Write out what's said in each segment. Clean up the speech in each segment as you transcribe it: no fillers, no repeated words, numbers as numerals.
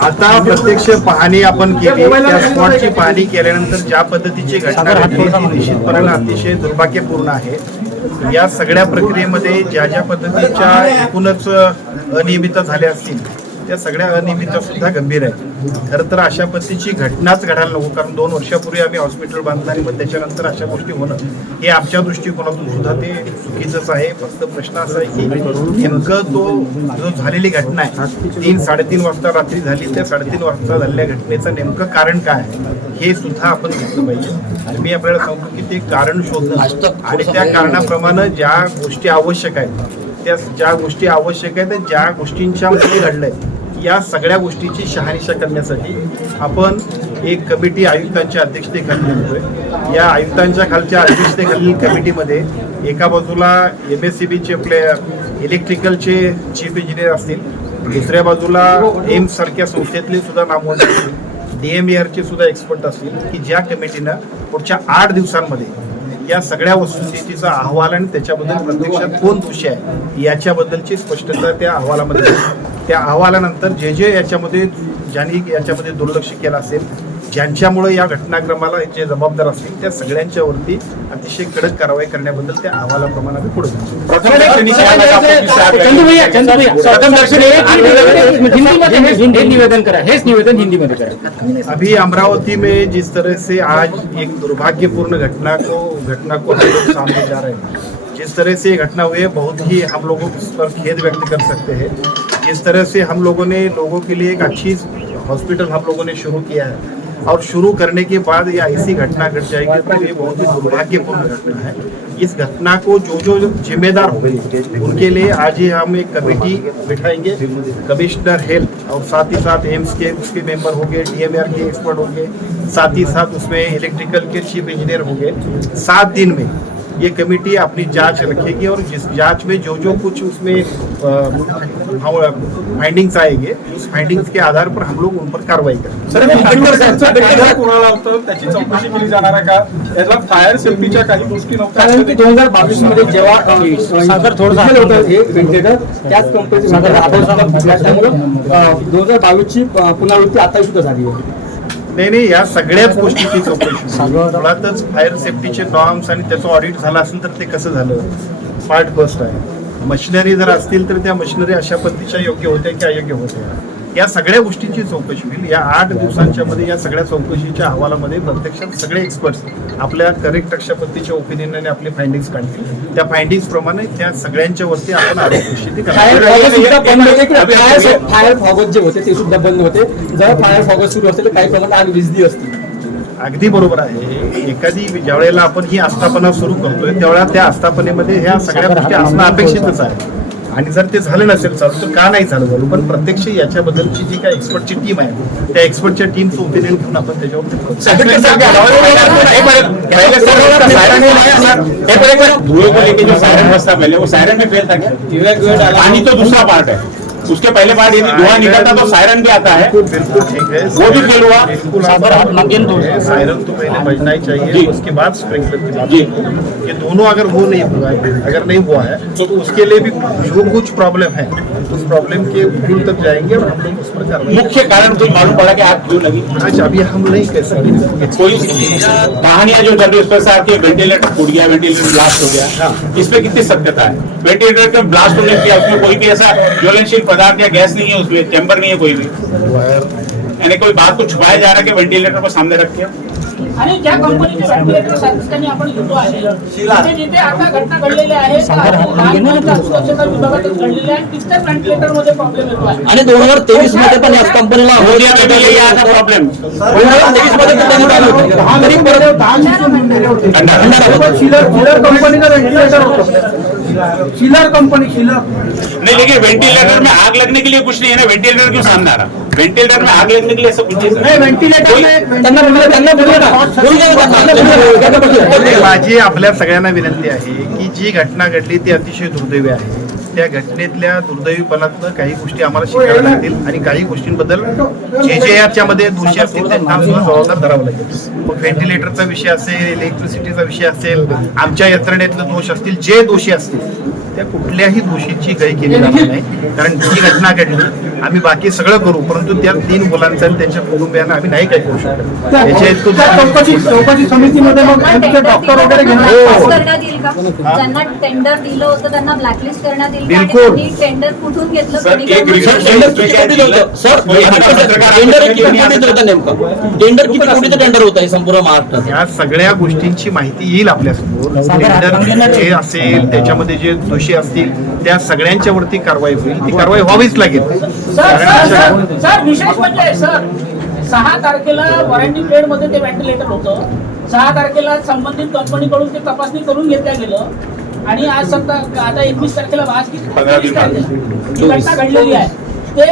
आता प्रत्यक्ष पाहणी आपण केली, त्या स्पॉटची पाहणी केल्यानंतर ज्या पद्धतीची घटना घडली ती निश्चितपणाने अतिशय दुर्भाग्यपूर्ण आहे. या सगळ्या प्रक्रियेमध्ये ज्या ज्या पद्धतीच्या एकूणच अनियमितता झाल्या असतील त्या सगळ्या अनियमितता सुद्धा गंभीर आहे. खरं तर अशा पद्धतीची घटनाच घडायला नको, कारण 2 वर्षापूर्वी आम्ही हॉस्पिटल बांधलं आणि मग त्याच्यानंतर अशा गोष्टी होणं हे आमच्या दृष्टिकोनातून सुद्धा ते चुकीचंच आहे. फक्त प्रश्न असा आहे की नेमकं जो झालेली घटना आहे 3-3:30 वाजता रात्री झाली, त्या 3:30 वाजता झालेल्या घटनेचं नेमकं कारण काय आहे हे सुद्धा आपण घेतलं पाहिजे. आणि मी आपल्याला सांगतो की ते कारण शोधणं आणि त्या कारणाप्रमाणे ज्या गोष्टी आवश्यक आहेत त्या ज्या गोष्टी आवश्यक आहेत ज्या गोष्टींच्या मध्ये घडलंय या सगळ्या गोष्टीची शहानिशा करण्यासाठी आपण एक कमिटी आयुक्तांच्या अध्यक्षतेखाली नेमतोय. या आयुक्तांच्या खालच्या अध्यक्षतेखालील कमिटीमध्ये एका बाजूला MSCBचे आपले इलेक्ट्रिकलचे चीफ इंजिनियर असतील, दुसऱ्या बाजूला एम्स सारख्या संस्थेतले सुद्धा नामवंत DMERचे सुद्धा एक्सपर्ट असतील की ज्या कमिटीनं पुढच्या 8 दिवसांमध्ये या सगळ्या वस्तुस्थितीचा अहवाल आणि त्याच्याबद्दल प्रत्यक्षात कोण दोषी आहे याच्याबद्दलची स्पष्टता त्या अहवालामध्ये. त्या अहवालानंतर जे याच्यामध्ये ज्यांनी याच्यामध्ये दुर्लक्ष केलं असेल, ज्यांच्यामुळे या घटनाक्रमाला जे जबाबदार असतील त्या सगळ्यांच्यावरती अतिशय कडक कारवाई करण्याबद्दल त्या अहवालाप्रमाणे आम्ही पुढे निवेदन करा, हेच निवेदन हिंदीमध्ये करा. अभी अमरावती में जिस तरह से आज एक दुर्भाग्यपूर्ण घटना को हम लोग सामने जा रहे हैं, जिस तरह से घटना हुई है बहुत ही हम लोगों पर खेद व्यक्त कर सकते हैं. जिस तरह से हम लोगों ने लोगों के लिए एक अच्छी हॉस्पिटल हम लोगों ने शुरू किया है और शुरू करने के बाद ये ऐसी घटना घट जाएगी तो ये बहुत ही दुर्भाग्यपूर्ण घटना है. इस घटना को जो जिम्मेदार होंगे उनके लिए आज ही हम एक कमेटी बिठाएंगे. कमिश्नर हेल्थ और साथ ही साथ एम्स के उसके मेंबर होंगे, DMER के एक्सपर्ट होंगे, साथ ही साथ उसमें इलेक्ट्रिकल के चीफ इंजीनियर होंगे. 7 दिन में ये कमेटी अपनी जांच रखेगी और जिस जांच में जो कुछ उसमें फाइंडिंग्स आएंगे उस फाइंडिंग्स के आधार पर हम लोग उन पर कार्रवाई करेंगे. कोणाला होतं त्याची चौकशी केली जाणार आहे का? याला फायर सेफ्टीच्या काही गोष्टी नव्हत्या. कारण की 2022 मध्ये जेव्हा सागर थोडं होतं हे वेंटिलेटर त्याच कंपनीचे त्यामुळे 2022 ची पुनरावृत्ती आता सुद्धा झाली आहे. नाही या सगळ्याच गोष्टीची चौकशी मुळातच फायर सेफ्टीचे नॉर्म्स आणि त्याचं ऑडिट झालं असेल तर ते कसं झालं पार्ट फर्स्ट आहे. मशिनरी जर असतील तर त्या मशिनरी अशा पद्धतीच्या योग्य होत्या की अयोग्य होत्या या सगळ्या गोष्टींची चौकशी होईल. या 8 दिवसांच्या मध्ये या सगळ्या चौकशीच्या अहवालामध्ये प्रत्यक्षात सगळे एक्सपर्ट्स आपल्या करेक्ट अशा पद्धतीच्या ओपिनियनने आपले फाइंडिंग्स काढतील. त्या फाइंडिंग्स प्रमाणे त्या सगळ्यांच्या वरती आपण आरोग्य फायर फॉगस जे होते ते सुद्धा बंद होते. जर फायर फॉगस सुरू असेल तर काही प्रमाणात आग विझली असते. अगदी बरोबर आहे. एखादी ज्या वेळेला आपण ही आस्थापना सुरू करतोय त्यावेळेला त्या आस्थापनेमध्ये ह्या सगळ्या गोष्टी असणं अपेक्षितच आहे आणि जर ते झालं नसेल चालू तर का नाही झालं. पण प्रत्यक्ष याच्याबद्दलची जी काही एक्सपर्टची टीम आहे त्या एक्सपर्टच्या टीमचं ओपिनियन घेऊन आपण त्याच्यावरती धुएं को लेके जो सायरन बजता पहले वो सायरन भी फेल था क्या? पानी तो दूसरा पार्ट है, उसके पहले पार्ट यदि धुआं निकलता तो सायरन भी आता है. बिल्कुल ठीक है, वो भी फेल हुआ. सायरन तो पहले बजना ही चाहिए, उसके बाद स्प्रिंकलर की बात. ये दोनों अगर वो नहीं हुआ है, अगर नहीं हुआ है तो उसके लिए भी जो कुछ प्रॉब्लम है उस प्रॉब्लम के मूल तक जाएंगे और हम लोग उस पर कार्रवाई. मुख्य कारण तो मालूम पड़ा कि आग क्यों लगी. आज अभी हम नहीं कह सकते. कोई कहानियां जो चल रही है उस पर साहब के वेंटिलेटर फूट गया, वेंटिलेटर ब्लास्ट हो गया, इसमें कितनी सत्यता है? वेंटिलेटर का ब्लास्ट होने से उसमें कोई भी ऐसा ज्वलनशील पदार्थ या गैस नहीं है, उसमें चैम्बर नहीं है कोई भी, यानी कोई बात को छुपाया जा रहा है कि वेंटिलेटर को सामने रख के. आणि ज्या कंपनीचे व्हेंटिलेटर सर्व्हिसने आपण घेतो आहे तिथे जिथे आता घटना घडलेल्या आहेत सुरक्षता विभागातच घडलेल्या आहेत तिथे व्हेंटिलेटर मध्ये प्रॉब्लेम येतो आहे. आणि 2023 मध्ये पण याच कंपनीला प्रॉब्लेम चिलर कंपनी नहीं. लेकिन वेंटिलेटर में आग लगने के लिए कुछ नहीं है ना. वेंटिलेटर क्यों सामने आ रहा? वेंटिलेटर में आग लगने के लिए ऐसा कुछ नहीं. माझी आपल्या सगळ्यांना विनंती आहे की जी घटना घडली ती अतिशय दुर्दैवी आहे. त्या घटनेतल्या दुर्दैवीपणातनं काही गोष्टी आम्हाला शिकायला लागतील आणि काही गोष्टींबद्दल जे याच्यामध्ये दोषी असतील त्यांना सुद्धा जबाबदार धरावं लागेल. मग व्हेंटिलेटरचा विषय असेल, इलेक्ट्रिसिटीचा विषय असेल, आमच्या यंत्रणेतले दोष असतील, जे दोषी असतील त्या कुठल्याही दोषीची गय केली जाणार नाही. कारण जी घटना घडली आम्ही बाकी सगळं करू, परंतु त्या 3 मुलांचा आणि त्यांच्या कुटुंबियांना आम्ही नाही काही करू शकत. त्याच्या चौकशी समितीमध्ये मग डॉक्टर वगैरे हो. करण्यात येईल का? ज्यांना टेंडर दिलं होतं त्यांना ब्लॅकलिस्ट करण्यात येईल का? आणि बिलकुल. त्यांनी टेंडर कुठून घेतलं? सर, एक कोणी- रिसर्च टेंडर किती कोटीचं होतं? सर, टेंडर किती कोटीचं होतं नेमकं? टेंडर किती कोटीचं टेंडर होतं हे संपूर्ण महाराष्ट्रात? या सगळ्या गोष्टींची माहिती येईल आपल्यासमोर. टेंडर जे असेल त्याच्यामध्ये जे दोषी असतील त्या सगळ्यांच्या वरती कारवाई होईल. ती कारवाई व्हावीच लागेल. सर विशेष म्हणजे सर 6 तारखेला वॉरंटी पिरियड मध्ये ते व्हेंटिलेटर होतं. 6 तारखेला संबंधित कंपनीकडून ते तपासणी करून घेतलं गेलं आणि आज आता 21 तारखेला आज की 23 तारखेला ही घटना घडलेली आहे. ते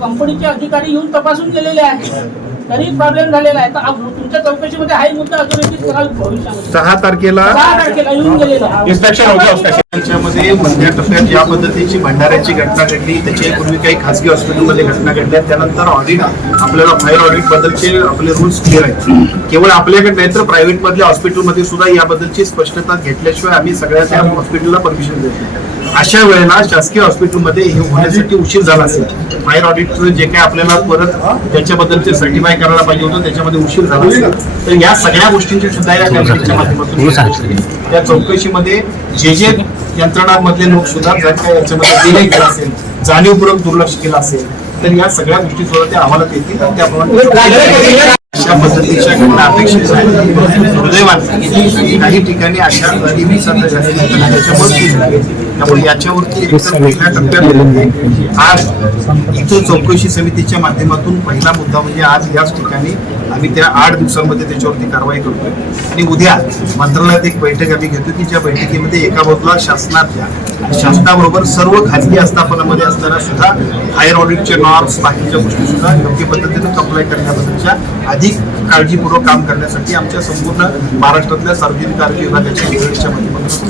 कंपनीचे अधिकारी येऊन तपासून गेलेले आहेत, तरी प्रॉब्लेम झालेला आहे. तर तुमच्या चौकशीमध्ये हाही मुद्दा अजून भविष्यामध्ये 6 तारखेला 6 तारखेला येऊन गेलेला आहे. इन्स्पेक्शन होतं उसका. त्याच्यामध्ये मधल्या टप्प्यात ज्या पद्धतीची भंडाऱ्याची घटना घडली, त्याच्यापूर्वी काही खासगी हॉस्पिटलमध्ये घटना घडल्या, त्यानंतर ऑडिट आपल्याला फायर ऑडिट बद्दलचे आपले रूल्स क्लिअर आहेत. केवळ आपल्याकडे नाही तर प्रायव्हेट मधल्या हॉस्पिटलमध्ये सुद्धा याबद्दलची स्पष्टता घेतल्याशिवाय आम्ही सगळ्या त्या हॉस्पिटलला परमिशन देत नाही. अशा वेळेला शासकीय हॉस्पिटलमध्ये हे होण्यासाठी उशीर झाला असेल, फायर ऑडिटचं जे काही आपल्याला परत त्याच्याबद्दलचे सर्टिफाय करायला पाहिजे होतं त्याच्यामध्ये उशीर झाला असेल, तर या सगळ्या गोष्टींची सुद्धा या कमिटीच्या माध्यमातून त्या चौकशीमध्ये जे यंत्रणांमधले लोक सुद्धा जर काही याच्यामध्ये डिले केला असेल, जाणीवपूर्वक दुर्लक्ष केलं असेल, तर या सगळ्या गोष्टी सुद्धा त्या अहवालात येतील आणि त्याप्रमाणे अशा पद्धतीच्या घटना अपेक्षित आहेत. दुर्दैवाने काही ठिकाणी अशा त्यामुळे याच्यावरती एकदम पहिल्या टप्प्यात आज इथं चौकशी समितीच्या माध्यमातून पहिला मुद्दा म्हणजे आज याच ठिकाणी आम्ही त्या 8 दिवसांमध्ये त्याच्यावरती कारवाई करतोय आणि उद्या मंत्रालयात एक बैठक आम्ही घेतो की ज्या बैठकीमध्ये एका बाजूला शासनातल्या आणि शासनाबरोबर सर्व खाजगी आस्थापनामध्ये असणाऱ्या सुद्धा फायर ऑडिटचे नॉर्म्स बाकीच्या गोष्टी सुद्धा योग्य पद्धतीने कंप्लाय करण्याबद्दलच्या अधिक काळजीपूर्वक काम करण्यासाठी आमच्या संपूर्ण महाराष्ट्रातल्या सार्वजनिक आरोग्य विभागाच्या माध्यमातून